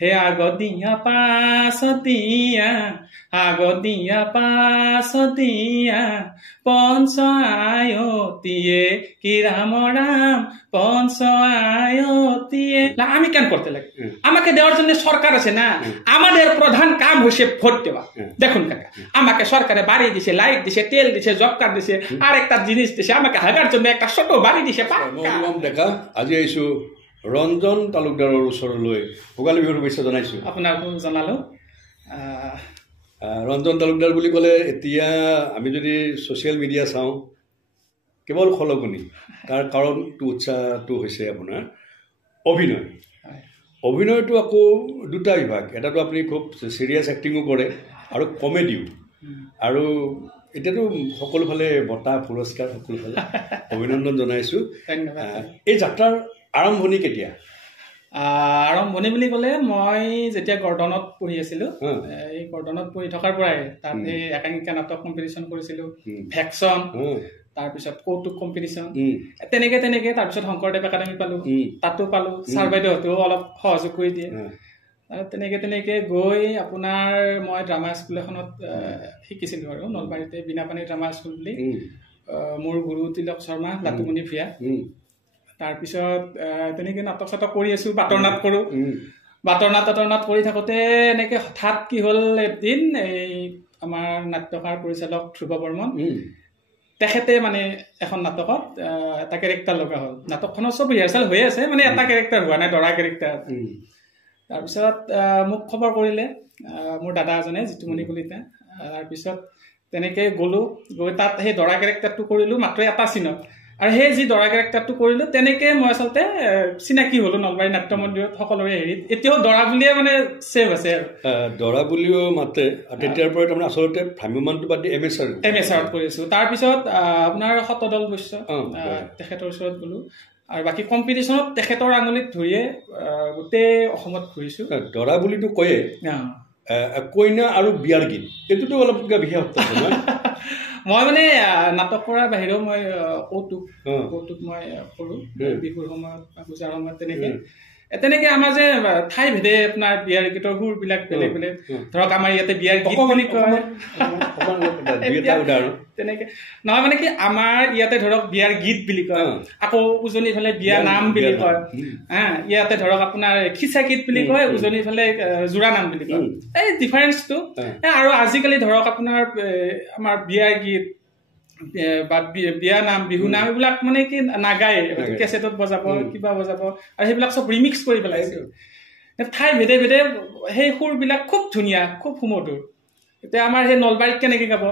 হে আগদিয়া পাছদিয়া আগদিয়া পাছদিয়া পঞ্চ আয়তিয়ে কি রাম রাম পঞ্চ আয়তিয়ে আমি কেন করতে লাগে আমাকে দেওয়ার জন্য সরকার আছে না আমাদের প্রধান কাম হচ্ছে ভোট দেওয়া দেখুন কাকা আমাকে সরকারে বাড়ি দিছে লাইট দিছে তেল দিছে জব কার্ড দিছে আর একটা জিনিস দিছে আমাকে হাগার জন্য একটা ছোট বাড়ি দিছে দেখা আজি আইছো ৰঞ্জন তালুকদাৰৰ ওচৰলৈ ভোগালী বিহুৰ শুভেচ্ছা জনাইছো আপোনাকো জনালো ৰঞ্জন তালুকদাৰ বুলি ক'লে এতিয়া আমি যদি ছ'চিয়েল মিডিয়া চাওঁ কেৱল খলকনি তাৰ কাৰণটো উৎসাহটো হৈছে আপোনাৰ অভিনয় অভিনয়টো আকৌ দুটা বিভাগ এটাতো আপুনি খুব চিৰিয়াছ এক্টিঙো কৰে আৰু কমেডিও আৰু এতিয়াতো সকলোফালে বঁটা পুৰস্কাৰ সকলোফালে অভিনন্দন জনাইছোঁ এই যাত্ৰাৰ আৰম্ভণি কেতিয়া আৰম্ভণি বুলি ক'লে মই যেতিয়া গৰ্ডনত পঢ়ি আছিলোঁ এই গৰ্ডনত পঢ়ি থকাৰ পৰাই তাত এই একাংকিকা নাটক কম্পিটিশ্যন কৰিছিলোঁ ভেকশ্যন তাৰপিছত কৌতুক কম্পিটিশ্যন তেনেকে তাৰপিছত শংকৰদেৱ একাডেমি পালোঁ তাতো পালোঁ ছাৰ বাইদেউহঁতেও অলপ সহযোগ কৰি দিয়ে আৰু তেনেকে গৈ আপোনাৰ মই ড্ৰামা স্কুল এখনত শিকিছিলোঁ আৰু নলবাৰীতে বিনাপানী ড্ৰামা স্কুল বুলি মোৰ গুৰু তিলক শৰ্মা লাটুমণি ভূঞা তাৰপিছত তেনেকে নাটক চাটক কৰি আছোঁ বাটৰ নাট কৰোঁ বাটৰ নাট কৰি থাকোঁতে এনেকে হঠাৎ কি হ'ল এদিন এই আমাৰ নাট্যকাৰ পৰিচালক ধ্ৰুৱ বৰ্মন তেখেতে মানে এখন নাটকত এটা কেৰেক্টাৰ লগা হ'ল নাটকখনৰ চব ৰিহাৰ্চেল হৈ আছে মানে এটা কেৰেক্টাৰ হোৱা নাই দৰা কেৰেক্টাৰ তাৰপিছত মোক খবৰ কৰিলে মোৰ দাদা এজনে জিতুমণি কলিতা তাৰপিছত তেনেকৈ গ'লোঁ গৈ তাত সেই দৰা কেৰেক্টাৰটো কৰিলোঁ মাত্ৰ এটা চিনত আৰু সেই যি দৰা কেৰেক্টাৰটো কৰিলোঁ তেনেকৈ মই আচলতে চিনাকি হ'লোঁ নলবাৰী নাট্য মন্দিৰত সকলোৰে হেৰিত এতিয়াও দৰা বুলিয়ে মানে ছেভ আছে আৰু দৰা বুলিও মাতে তেতিয়াৰ পৰা তাৰমানে আচলতে ভ্ৰাম্যমানটো বাদ দি এম এছ আৰত কৰিছোঁ তাৰপিছত আপোনাৰ শতদল বৈশ্য তেখেতৰ ওচৰত গ'লোঁ আৰু বাকী কম্পিটিশ্যনত তেখেতৰ আঙুলিত ধৰিয়ে গোটেই অসমত ঘূৰিছোঁ দৰা বুলিতো কয়ে কইনা আৰু বিয়াৰ গীত এইটোতো অলপ কিবা বিশেষত্ব আছে নহয় মই মানে নাটক কৰাৰ বাহিৰেও মই কৌতুক মই কৰোঁ বিহুৰ সময়ত পূজাৰ সময়ত তেনেকে আমাৰ যে ঠাই ভেদে আপোনাৰ বিয়াৰ গীতৰ সুৰবিলাক বেলেগ বেলেগ ধৰক আমাৰ ইয়াতে বিয়াৰ গীত বুলি কয় তেনেকে নহয় মানে কি আমাৰ ইয়াতে ধৰক বিয়াৰ গীত বুলি কয় আকৌ উজনিৰ ফালে বিয়া নাম বুলি কয় ইয়াতে ধৰক আপোনাৰ খিচা গীত বুলি কয় উজনিৰ ফালে জোৰা নাম বুলি কয় এই ডিফাৰেঞ্চটো আৰু আজিকালি ধৰক আপোনাৰ আমাৰ বিয়াৰ গীত বা বিয়া নাম বিহু নাম এইবিলাক মানে কি নাগায় কেছেটত বজাব কিবা বজাব আৰু সেইবিলাক চব ৰিমিক্স কৰি পেলাইছে ঠাই ভেদে ভেদে সেই সুৰবিলাক খুব ধুনীয়া খুব সুমধুৰ এতিয়া আমাৰ সেই নলবাৰীত কেনেকে গাব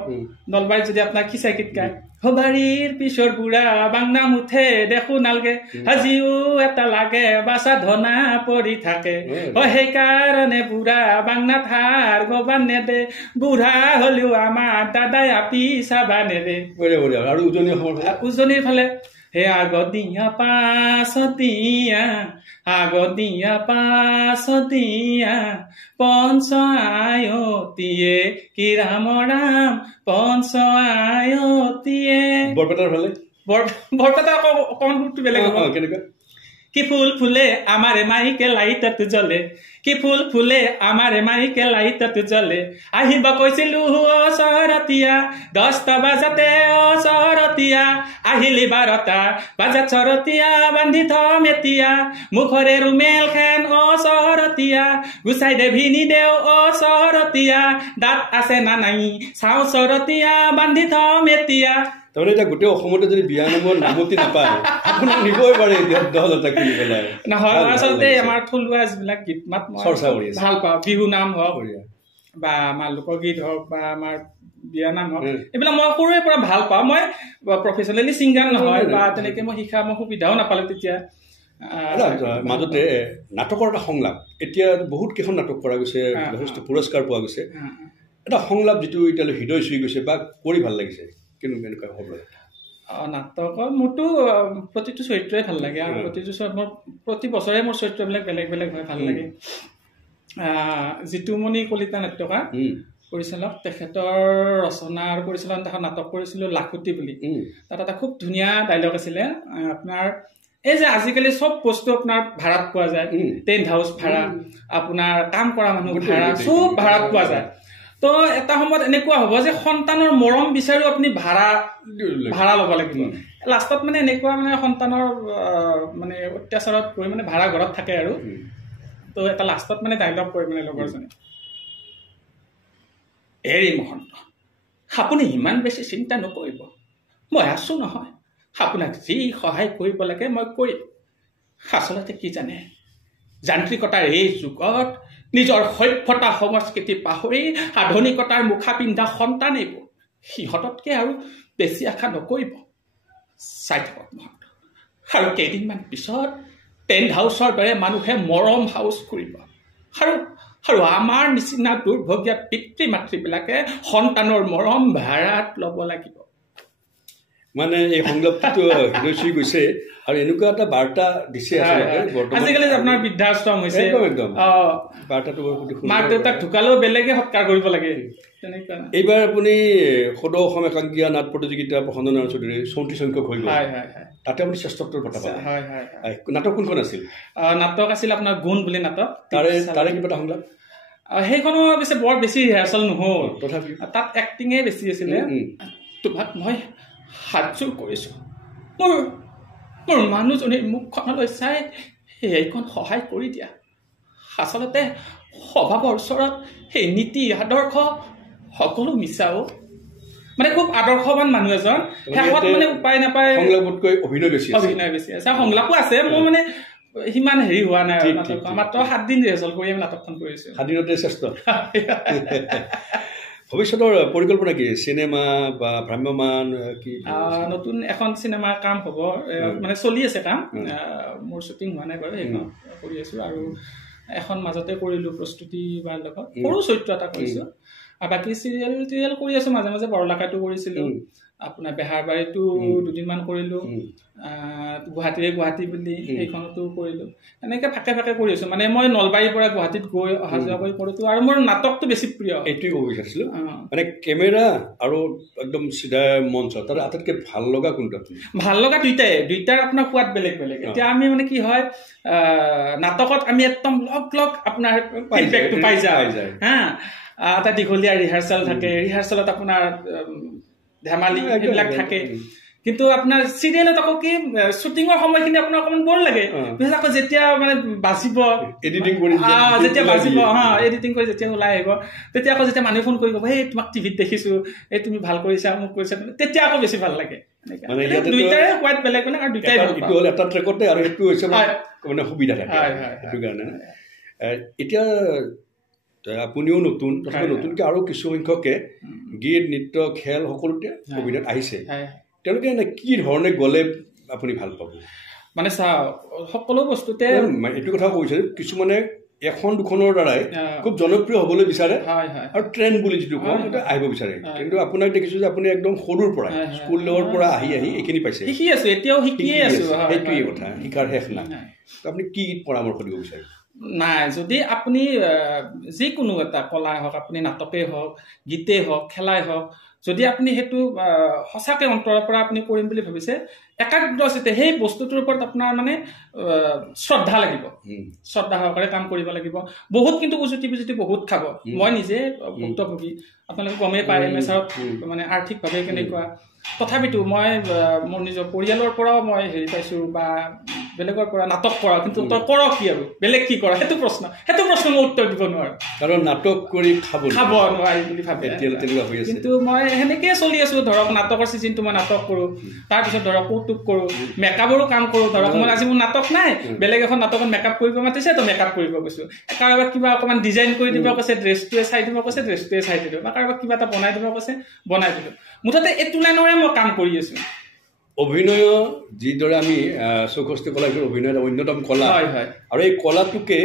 নলবাৰীত যদি আপোনাৰ খিচা গীত গায় হবাৰীৰ পিছৰ বুঢ়া বাংনা মুঠে দেখো নালগে আজিও এটা লাগে বাচা ধনা পৰি থাকে সেইকাৰণে বুঢ়া বাংনা থাৰ গবান নেদে বুঢ়া হলেও আমাৰ দাদাই আপি চাবা নেদে আৰু উজনিৰ ফালে হে আগদিয়া পাছদিয়া পঞ্চ আয়তিয়ে কি ৰাম ৰাম পঞ্চ আয়তিয়ে বৰপেটাৰ ফালে বৰপেটা অকণমান সুৰটো বেলেগ কেনেকুৱা কি ফুল ফুলে আমাৰে মাইকে লাইটত জ্বলে কি ফুল ফুলে আমাৰে মাইকে লাইটত জ্বলে আহিব কৈছিলো চহৰতীয়া 10টা বাজাতে চহৰতীয়া আহিলি 12টা বাজাত চহৰতীয়া বান্ধি থম এতিয়া মুখৰে ৰুমেল খেন চহৰতীয়া গুচাই দে ভিনি দেও চহৰতীয়া দাঁত আছে না নাই চাওঁ চহৰতীয়া বান্ধি থম এতিয়া তাৰমানে এতিয়া গোটেই অসমতে যদি বিয়া নামৰ নামতি নাপায় আপোনাক নিবই পাৰে দহটা কিনি পেলাই নহয় আচলতে আমাৰ থলুৱা যিবিলাক গীত মাত চৰ্চা কৰি ভাল পাওঁ বিহু নাম হওক বা আমাৰ লোকগীত হওক বা আমাৰ বিয়া নাম হওক এইবিলাক মই সৰুৰে পৰা ভাল পাওঁ মই প্ৰফেচনেলি ছিংগাৰ নহয় বা তেনেকে মই শিকা মই সুবিধাও নাপালোঁ তেতিয়া মাজতে নাটকৰ এটা সংলাপ এতিয়া বহুত কেইখন নাটক কৰা গৈছে যথেষ্ট পুৰস্কাৰ পোৱা গৈছে এটা সংলাপ যিটো এতিয়ালৈ হৃদয় চুই গৈছে বা কৰি ভাল লাগিছে কেনেকুৱা হ'ব নাটকৰ মোৰতো প্ৰতিটো চৰিত্ৰই ভাল লাগে আৰু প্ৰতি বছৰে মোৰ চৰিত্ৰবিলাক বেলেগ বেলেগ হয় ভাল লাগে জিতুমণি কলিতা নাট্যকাৰ পৰিচালক তেখেতৰ ৰচনা আৰু পৰিচালনা এখন নাটক কৰিছিলোঁ লাখুটি বুলি তাত এটা খুব ধুনীয়া ডাইলগ আছিলে আপোনাৰ এই যে আজিকালি চব বস্তু আপোনাৰ ভাড়াত পোৱা যায়, টেন্ট হাউচ ভাড়া, আপোনাৰ কাম কৰা মানুহ ভাড়া, চব ভাড়াত পোৱা যায়। তো এটা সময়ত এনেকুৱা হ'ব যে সন্তানৰ মৰম বিচাৰিও আপুনি ভাড়া ল'ব লাগিব। লাষ্টত মানে এনেকুৱা মানে সন্তানৰ মানে অত্যাচাৰত গৈ মানে ভাড়া ঘৰত থাকে আৰু। তো এটা লাষ্টত মানে ডাইলগ কৰে মানে লগৰজনে, হেৰি মহন্ত, আপুনি ইমান বেছি চিন্তা নকৰিব, মই আছো নহয়, আপোনাক যি সহায় কৰিব লাগে মই কৰিম। আচলতে কি জানে, যান্ত্ৰিকতাৰ এই যুগত নিজৰ সভ্যতা সংস্কৃতি পাহৰি আধুনিকতাৰ মুখা পিন্ধা সন্তান এইবোৰ, সিহঁততকৈ আৰু বেছি আশা নকৰিব। চাই থাকক মহন্ত, আৰু কেইদিনমান পিছত টেন্ট হাউচৰ দৰে মানুহে মৰম হাউচ কৰিব, আৰু আমাৰ নিচিনা দুৰ্ভগীয়া পিতৃ মাতৃবিলাকে সন্তানৰ মৰম ভাড়াত ল'ব লাগিব। মানে এই সংলাপটো হৃদয় গৈছে আৰু এনেকুৱা এটা বাৰ্তা দিছে। আজিকালি আপোনাৰ বৃদ্ধাশ্ৰম হৈছে, মাক দেউতাক ঢুকালেও বেলেগে সৎকাৰ কৰিব লাগে। এইবাৰ আপুনি সদৌ অসম একাংকিয়া নাট প্ৰতিযোগিতা প্ৰসন্দনাৰায়ণ চৌধুৰীৰ 34 সংখ্যক হৈ গ'ল, তাতে আপুনি শ্ৰেষ্ঠত্বৰ বঁটা পালে। নাটক কোনখন আছিল? নাটক আছিল আপোনাৰ গুণ বুলি নাটক। তাৰে কিবা এটা সংলাপ? সেইখনো অৱশ্যে বৰ বেছি ৰিহাৰ্চেল নহ'ল, তথাপি তাত এক্টিঙে বেছি আছিলে। তোমাক মই হাতযোৰ কৰিছো, মোৰ মানুহজনীৰ মুখখনলৈ চাই সেইখন সহায় কৰি দিয়া। আচলতে স্বভাৱৰ ওচৰত সেই নীতি আদৰ্শ সকলো মিছাও। মানে খুব আদৰ্শৱান মানুহ এজন, শেষত মানে উপায় নাপায় সংলাপতকৈ অভিনয় বেছি আছে। সংলাপো আছে, মোৰ মানে সিমান হেৰি হোৱা নাই, মাত্ৰ 7 দিন ৰিহাৰ্চেল কৰি আমি নাটকখন কৰিছো। 7 দিনতে শ্ৰেষ্ঠ। ভৱিষ্যতৰ পৰিকল্পনা কি? চিনেমা বা ভ্ৰাম্যমান কি? নতুন এখন চিনেমাৰ কাম হ'ব, মানে চলি আছে কাম, মোৰ শ্বুটিং হোৱা নাই বাৰু, সেইখন কৰি আছো। আৰু এখন মাজতে কৰিলো প্ৰস্তুতি বাৰ লগত, সৰু চৰিত্ৰ এটা কৰিছো। আৰু বাকী চিৰিয়েল কৰি আছো, মাজে মাজে বৰলাকাটো কৰিছিলো, আপোনাৰ বেহাৰবাৰীতো 2 দিনমান কৰিলো, গুৱাহাটী বুলি সেইখনতো কৰিলো। এনেকে ফাকে ফাকে কৰি আছো। মানে মই নলবাৰীৰ পৰা গুৱাহাটীত গৈ অহা যোৱা কৰি কৰোতো, আৰু মোৰ নাটকটো বেছি প্ৰিয়। এইটোৱে ক'ব বিচাৰিছিলো, মানে কেমেৰা আৰু একদম চিধা মঞ্চ, তাৰ আটাইতকৈ ভাল লগা কোনটো? ভাল লগা দুইটাৰ আপোনাৰ সোৱাদ বেলেগ বেলেগ। এতিয়া আমি মানে কি হয়, নাটকত আমি একদম লগ আপোনাৰ ফিডবেকটো পাই যায় হা, এটা দীঘলীয়া ৰিহাৰ্চেল থাকে, ৰিহাৰ্চেলত আপোনাৰ ধেমালি এইবিলাক থাকে। কিন্তু আপোনাৰ চিৰিয়েলত আকৌ কি, শ্বুটিঙৰ সময়খিনি আপোনাৰ অকণমান বৰ লাগে। আকৌ যেতিয়া মানে বাজিব, এডিটিং কৰি যেতিয়া ওলাই আহিব, তেতিয়া আকৌ যেতিয়া মানুহে ফোন কৰিব, সেই তোমাক টিভিত দেখিছো, এই তুমি ভাল কৰিছা, মোক কৰিছা, তেতিয়া আকৌ বেছি ভাল লাগে। দুইটাৰে সোৱাদ বেলেগ বেলেগ, আৰু দুইটাই হ'ল এটা ট্ৰেকতে, আৰু সেইটো হৈছে মানে সুবিধা থাকে। সেইটো কাৰণে এতিয়া আপুনিও নতুন, তথাপি নতুনকৈ আৰু কিছু সংখ্যকে গীত, নৃত্য, খেল সকলোতে অভিনয়ত আহিছে। তেওঁলোকে এনে কি ধৰণে গ'লে আপুনি ভাল পাব? মানে সকলো বস্তুতে এইটো কথা কৈছে, কিছুমানে এখন দুখনৰ দ্বাৰাই খুব জনপ্ৰিয় হ'বলৈ বিচাৰে আৰু ট্ৰেণ্ড বুলি যিটো কওঁ সেইটো আহিব বিচাৰে। কিন্তু আপোনাক দেখিছো যে আপুনি একদম সৰুৰ পৰা, স্কুলৰ পৰা আহি এইখিনি পাইছে, শিকি আছো, এতিয়াও শিকিয়ে আছো। সেইটোৱেই কথা, শিকাৰ শেষ নাই। আপুনি কি পৰামৰ্শ দিব বিচাৰে? নাই, যদি আপুনি যিকোনো এটা কলাই হওক, আপুনি নাটকেই হওক, গীতেই হওক, খেলাই হওক, যদি আপুনি সেইটো সঁচাকৈ অন্তৰৰ পৰা আপুনি কৰিম বুলি ভাবিছে, একাগ্ৰচিত্তে সেই বস্তুটোৰ ওপৰত আপোনাৰ মানে শ্ৰদ্ধা লাগিব, শ্ৰদ্ধা সহকাৰে কাম কৰিব লাগিব। বহুত কিন্তু উজুতি বহুত খাব। মই নিজে ভুক্তভোগী, আপোনালোকে গমেই পায় মেচাৰত মানে আৰ্থিকভাৱে কেনেকুৱা। তথাপিতো মই মোৰ নিজৰ পৰিয়ালৰ পৰাও মই হেৰি পাইছোঁ, বা বেলেগৰ পৰা নাটক কৰা, কিন্তু তই কৰ কি আৰু বেলেগ কি কৰা, সেইটো প্ৰশ্ন মই উত্তৰ দিব নোৱাৰো, কাৰণ নাটক কৰি খাব নোৱাৰি বুলি ভাবে। কিন্তু মই সেনেকেই চলি আছো। ধৰক নাটকৰ চিজনটো মই নাটক কৰো, তাৰপিছত ধৰক কৌতুক কৰো, মেকআপৰো কাম কৰো। ধৰক মই আজি মোৰ নাটক নাই, বেলেগ এখন নাটকত মেকআপ কৰিব মাতিছে, তো মেকআপ কৰিব গৈছো। কাৰোবাক কিবা অকণমান ডিজাইন কৰি দিব কৈছে, ড্ৰেছটোৱে চাই দিব কৈছে, ড্ৰেছটোৱে চাই দিলো, বা কাৰোবাক কিবা এটা বনাই দিব কৈছে, বনাই দিলো। মুঠতে এইটো লাইনৰে মই কাম কৰি আছো। অভিনয় যিদৰে আমি 64 কলা, অভিনয় এটা অন্যতম কলা, আৰু এই কলাটোকে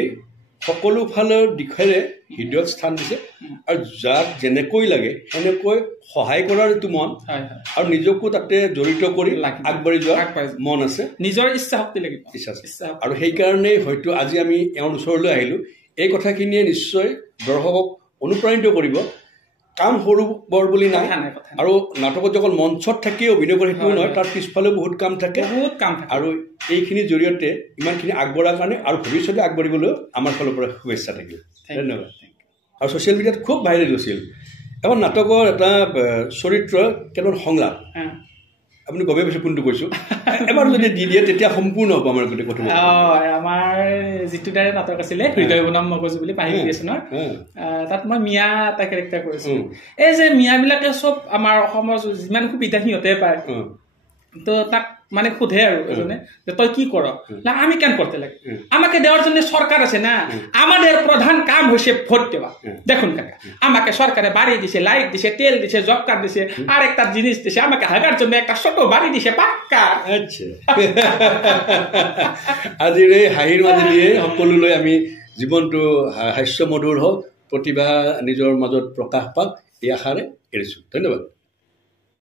সকলো ফালৰ দিশেৰে হৃদয়ত স্থান দিছে, আৰু যাক যেনেকৈ লাগে সেনেকৈ সহায় কৰাৰ এইটো মন, আৰু নিজকো তাতে জড়িত কৰি আগবাঢ়ি যোৱা মন আছে, নিজৰ ইচ্ছা শক্তি লাগিব, ইচ্ছা। আৰু সেইকাৰণেই হয়তো আজি আমি এওঁৰ ওচৰলৈ আহিলো। এই কথাখিনিয়ে নিশ্চয় দৰ্শকক অনুপ্ৰাণিত কৰিব কাম সৰু বৰ বুলি নাই আৰু নাটকত অকল মঞ্চত থাকি অভিনয় কৰে সেইটোও নহয়, তাৰ পিছফালেও বহুত কাম থাকে আৰু এইখিনিৰ জৰিয়তে ইমানখিনি আগবঢ়াৰ কাৰণে আৰু ভৱিষ্যতে আগবাঢ়িবলৈও আমাৰ ফালৰ পৰা শুভেচ্ছা থাকিল। ধন্যবাদ। আৰু ছ'চিয়েল মিডিয়াত খুব ভাইৰেল হৈছিল এখন নাটকৰ এটা চৰিত্ৰ কেৱল সংলাপ, আপুনি গমে পাইছে কোনটো কৈছোঁ, এবাৰ যদি দি দিয়ে তেতিয়া সম্পূৰ্ণ হ'ব আমাৰ গোটেই কথা। আমাৰ যিটো তাৰে নাটক আছিলে হৃদয় বনাম মগজু বুলি পাহি ক্ৰিয়েশ্যনৰ, তাত মই মিয়া এটা কেৰেক্টাৰ কৰিছিলোঁ। এই যে মিয়াবিলাকে চব আমাৰ অসমৰ যিমান সুবিধা সিহঁতে পায়, তো তাক মানে সোধে আৰু এজনে যে তই কি কৰ, আমি কেন করতে লাগে, আমাকে দেওয়ার জন্য সরকার আছে না, আমাদের প্রধান কাম হচ্ছে ভোট দেওয়া। দেখুন কাকা, আমাকে সরকারে বাড়ি দিছে, লাইট দিছে, তেল দিছে, জব কার্ড দিছে, আর একটা জিনিস দিছে, আমাকে হাগার জন্য একটা ছোট বাড়ি দিছে পাক্কা। আচ্ছা, আজিৰ এই হাঁহিৰ মাজেদিয়ে সকলোলৈ আমি জীৱনটো হাস্যমধুৰ হওক, প্ৰতিভা নিজৰ মাজত প্ৰকাশ পাওক, এই আশাৰে এৰিছোঁ। ধন্যবাদ।